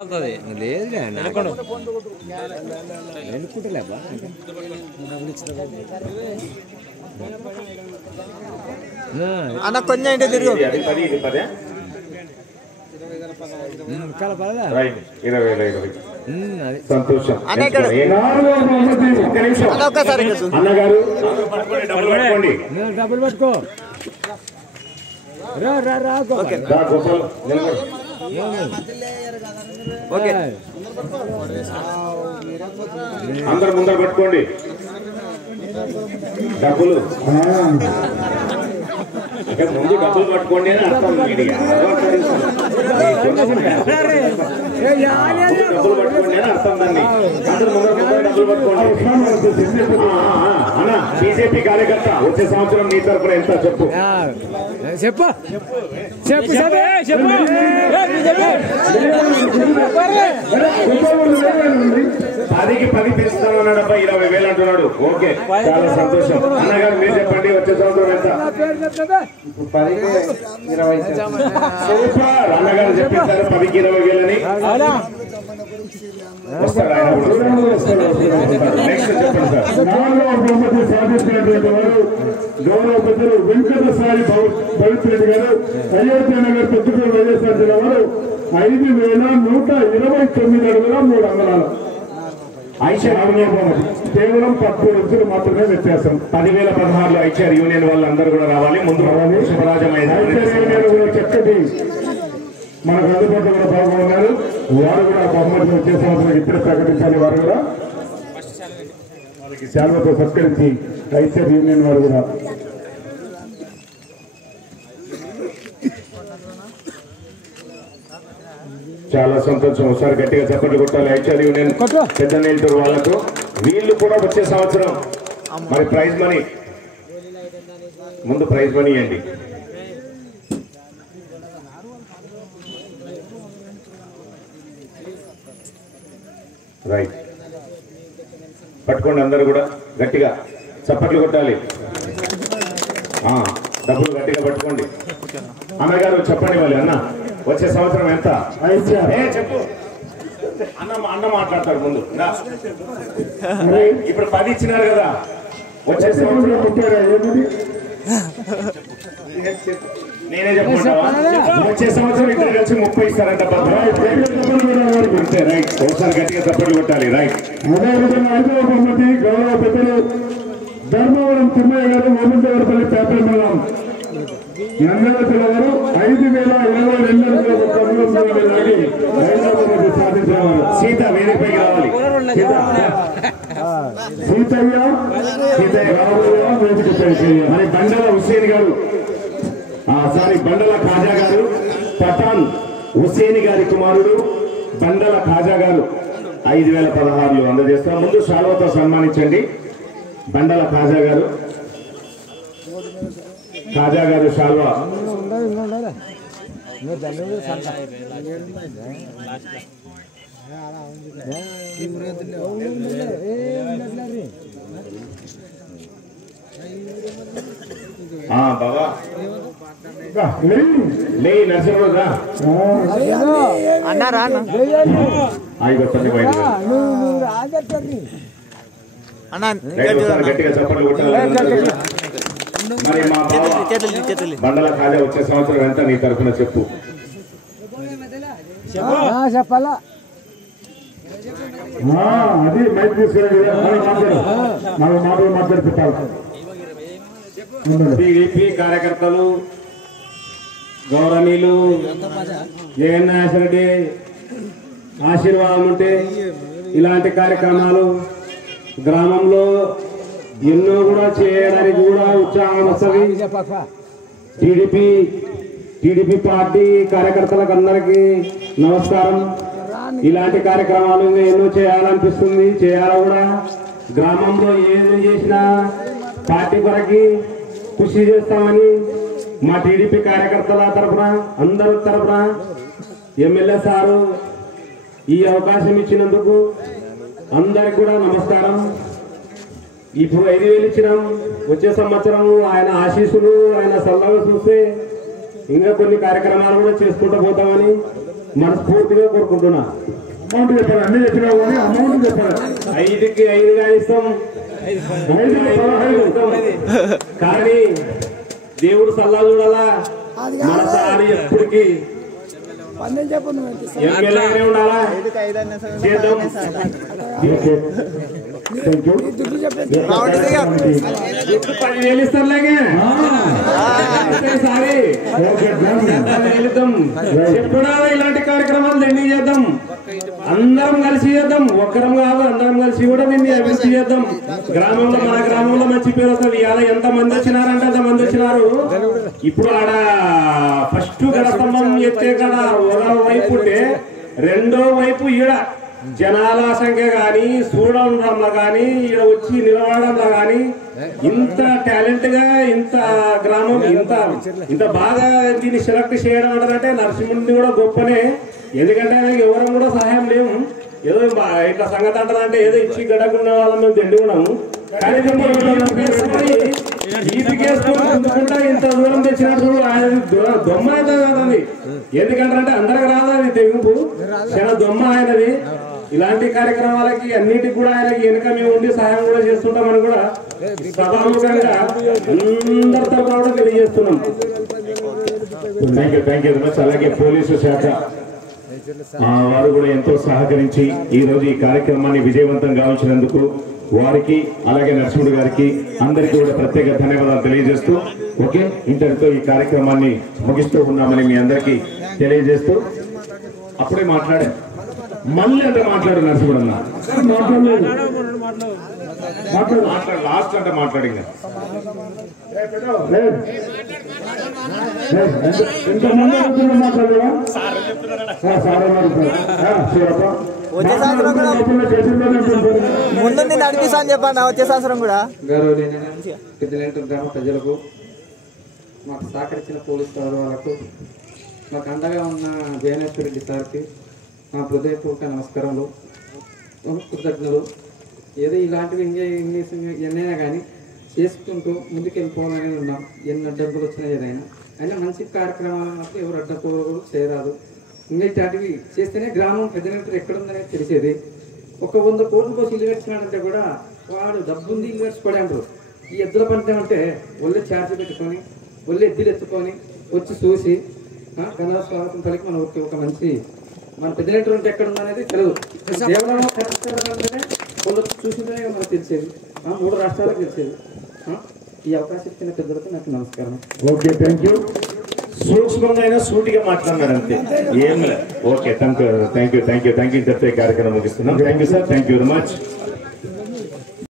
లేదులే ఎన్నుకుంటలేబా అన్న కొంచెం ఇంటే తిరుగు సంతోషం అన్నగారు డబ్బులు పట్టుకో ఓకే అందరు ముందర పెట్టుకోండి డబ్బులు ముందు డబ్బులు పట్టుకోండి అని అర్థం డబ్బులు పట్టుకోండి అని అర్థం దాన్ని అందరు ముందర డబ్బులు పట్టుకోండి అన్న బీజేపీ కార్యకర్త వచ్చే సంవత్సరం నీ తరఫున ఎంత చెప్పు చెప్పు చెప్పు చెప్పు 10కి 10 పెంచుతామన్నాడు అబ్బా 20,000 అంటున్నాడు. ఓకే చాలా సంతోషం. అన్నగారు మీరు చెప్పండి వచ్చే సంవత్సరం ఎంత? సూపర్ అన్నగారు చెప్పేశారు 10కి 20,000 అని. వస్తాడు ఆయన నెక్స్ట్ చెప్పండి సార్. బహుమతి సాధించినటువంటి వారు గౌరవ పెద్దలు వెంకటసాయి భవిత్రెడ్డి గారు అయోధ్య నగర్ పెద్దపల్లి వైఎస్ఆర్ జిల్లా వారు 5,129 అడుగుల 3 అంగుళాలు కేవలం 10 రోజులు మాత్రమే వ్యత్యాసం. 10,016 ఐచర్ యూనియన్ వాళ్ళందరూ కూడా రావాలి ముందు రావాలి. శుభరాజమైన చక్కటి మనకు అందుబాటులో కూడా పాల్గొన్నారు. వారు కూడా బహుమతి వచ్చే సంవత్సరం ఇప్పుడే ప్రకటించాలి. వారు కూడా వాళ్ళకి శాల్వతో సత్కరించి ఐచర్ యూనియన్ వారు కూడా చాలా సంతోషం. ఒకసారి గట్టిగా చప్పట్లు కొట్టాలి ఐచర్ యూనియన్ పెద్ద నేల్టూరు వాళ్ళకు. వీళ్ళు కూడా వచ్చే సంవత్సరం మరి ప్రైజ్ మనీ ముందు ప్రైజ్ మనీ ఇవ్వండి. రైట్ పట్టుకోండి అందరు కూడా గట్టిగా చప్పట్లు కొట్టాలి. డబ్బులు గట్టిగా పట్టుకోండి. అన్నగారు చెప్పండి మళ్ళీ అన్న వచ్చే సంవత్సరం ఎంత? చెప్పు అన్న మాట్లాడతాడు ముందు. ఇప్పుడు 10 ఇచ్చినారు కదా వచ్చే సంవత్సరం నేనే చెప్పమంటావా? వచ్చే సంవత్సరం ఇద్దరు కలిసి 30 ఇస్తారంట. రైట్ ఒకసారి గట్టిగా చప్పట్లు కొట్టాలి. రైట్ అదేవిధంగా 5వ బహుమతి గౌరవ పెద్దలు ధర్మవరం తిమ్మయ్య గారు ఓమంతవరపల్లి పేపర్ మండలం నందల గారు 5,022 లాగి 5వ బహుమతి సాధించేవారు. సీత వేదికపైకి రావాలి. సీతయ్య వేదికపై మరి బండల హుస్సేన్ గారు బండల ఖాజా గారు పఠాన్ హుస్సేన్ గారి కుమారుడు బండల ఖాజా గారు 5,016 అందజేస్తాం. ముందు శాలువాతో సన్మానించండి. బండల ఖాజా గారు శాలువా బాబా లే నరసింహరా అన్నారా గట్టిగా చప్పట్లు కొట్టాలి. మరి మా బండల ఖాజా వచ్చే సంవత్సరం ఎంత నీ తరఫున చెప్పు. చెప్పాలా అది మైక్ తీసుకురండి. మనం మాటలు మాట్లాడుతుంటాం. టీడీపీ కార్యకర్తలు గౌరవనీయులు జగన్నాథ్ రెడ్డి ఆశీర్వాదం ఉంటే ఇలాంటి కార్యక్రమాలు గ్రామంలో ఎన్నో కూడా చేయడానికి కూడా ఉత్సాహం వస్తుంది. టీడీపీ పార్టీ కార్యకర్తలకు అందరికీ నమస్కారం. ఇలాంటి కార్యక్రమాలు ఎన్నో చేయాలనిపిస్తుంది. చేయాలా కూడా గ్రామంలో ఏది చేసినా పార్టీ కొరకి కృషి చేస్తామని మా టీడీపీ కార్యకర్తల తరఫున అందరి తరఫున ఎమ్మెల్యే సారు ఈ అవకాశం ఇచ్చినందుకు అందరికి కూడా నమస్కారం. ఇప్పుడు 5,000 ఇచ్చినాం. వచ్చే సంవత్సరం ఆయన ఆశీస్సులు ఆయన సలహాలు చూస్తే ఇంకా కొన్ని కార్యక్రమాలు కూడా చేసుకుంటూ పోతామని మనస్ఫూర్తిగా కోరుకుంటున్నా. అమౌంట్ చెప్పాలి, అన్ని చెప్పినావు కానీ అమౌంట్ చెప్పాలి. 5కి 5గా ఇస్తాం, 5కి 15. కానీ దేవుడు సల్లా చూడాలా. మన సారి ఎప్పటికీ ఎమ్మెల్యేగానే ఉండాలా. చేద్దాం. రావండి దిగారు. 10,000 ఇస్తారులేగా. సారీ వెళ్తాం. ఎప్పుడా ఇలాంటి కార్యక్రమాలు ఎన్ని చేద్దాం, అందరం కలిసి చేద్దాం. ఒక్కరం కాదు, అందరం కలిసి కూడా దీన్ని అభివృద్ధి చేద్దాం. గ్రామంలో మన గ్రామంలో మంచి పేరు వస్తుంది. ఇలా ఎంత మంది వచ్చినారంటే అంత మంది వచ్చినారు. ఇప్పుడు ఆడ ఫస్ట్ గడ స్తంభం ఎత్తే కదా ఒక వైపు ఉంటే, రెండో వైపు ఈడ జనాల సంఖ్య గాని చూడడంలో గాని ఈడ వచ్చి నిలబడంలో గాని ఇంత టాలెంట్ గా ఇంత గ్రామం ఇంత బాగా దీన్ని సెలెక్ట్ చేయడం అంటే నరసింహుడిని కూడా గొప్పనే. ఎందుకంటే ఆయనకి ఎవరం కూడా సహాయం లేవు. ఏదో ఇట్లా సంగతి అంటారంటే ఏదో ఇచ్చి గడకున్న వాళ్ళం మేము తెండుకున్నాము. కానీ ఈపికేసుకుంటా ఇంత దూరం తెచ్చినట్టు ఆయన దొమ్మ అవుతుంది. ఎందుకంటారంటే అందరికి రాదు అది తెగింపు, చాలా దొమ్మ ఆయనది. ఇలాంటి కార్యక్రమాలకి అన్నిటికి కూడా ఆయనకి వెనుక మేము ఉండి సహాయం కూడా చేస్తుంటామని కూడా సభాముఖంగా అందరి తరఫున కూడా తెలియజేస్తున్నాం. Thank you very much. అలాగే పోలీసు శాఖ వారు కూడా ఎంతో సహకరించి ఈ రోజు ఈ కార్యక్రమాన్ని విజయవంతం గావించినందుకు వారికి అలాగే నరసింహుడు గారికి అందరికీ కూడా ప్రత్యేక ధన్యవాదాలు తెలియజేస్తూ, ఓకే, ఇంతటితో ఈ కార్యక్రమాన్ని ముగిస్తూ ఉన్నామని మీ అందరికీ తెలియజేస్తూ, అప్పుడే మాట్లాడే మళ్ళీ అంటే మాట్లాడు నరసింహుడు అన్న మాట్లాడు లాస్ట్ అంటే మాట్లాడింది. ముందు నేను నడిపిస్తా అని చెప్పండి. వచ్చే సంవత్సరం కూడా గౌరవనీయ పెద్దలేంటూరు గ్రామ ప్రజలకు, మాకు సహకరించిన పోలీసు వాళ్ళకు, మాకు అండగా ఉన్న జయనేశ్వర రెడ్డి సార్కి మా హృదయపూర్వక నమస్కారాలు, కృతజ్ఞతలు. ఏదో ఇలాంటివి ఎన్నైనా కానీ చేసుకుంటూ ముందుకెళ్ళిపోవాలని ఉన్నాం. ఎన్ని అడ్డంకులు వచ్చినా ఏదైనా అయినా మంచి కార్యక్రమాలు మాత్రం ఎవరు అడ్డంకులు చేయరాదు. ఇట్లాంటివి చేస్తేనే గ్రామం పెద్దలంటే ఎక్కడుందనేది తెలిసేది. 100 కోట్ల కోసం ఇల్లు కట్టినాడంటే కూడా వాడు డబ్బుంది ఇల్లు కట్టుకోడే అంటారు. ఈ ఎద్దుల పంట అంటే ఒళ్ళే ఛార్జ్ పెట్టుకొని ఒళ్ళే ఎద్దులు ఎత్తుకొని వచ్చి చూసి ఘన స్వాగతం పలికి మన ఊరికి ఒక మంచి మన పెద్దలంటే ఉంటే ఎక్కడుందనేది తెలియదు. దేవాలయం కట్టించాలంటేనే వాళ్ళు చూసిందే మనకు తెలిసేది. 3 రాష్ట్రాలకు తెలిసేది. ఈ అవకాశం ఇచ్చిన పెద్దలకు నాకు నమస్కారం. Okay, thank you. సూక్ష్మంగా సూటిగా మాట్లాడినారు అంతే, ఏం లేదు. Okay, thank you. ఇంతటితో కార్యక్రమం ముగిస్తున్నాం. Thank you sir, thank you very much.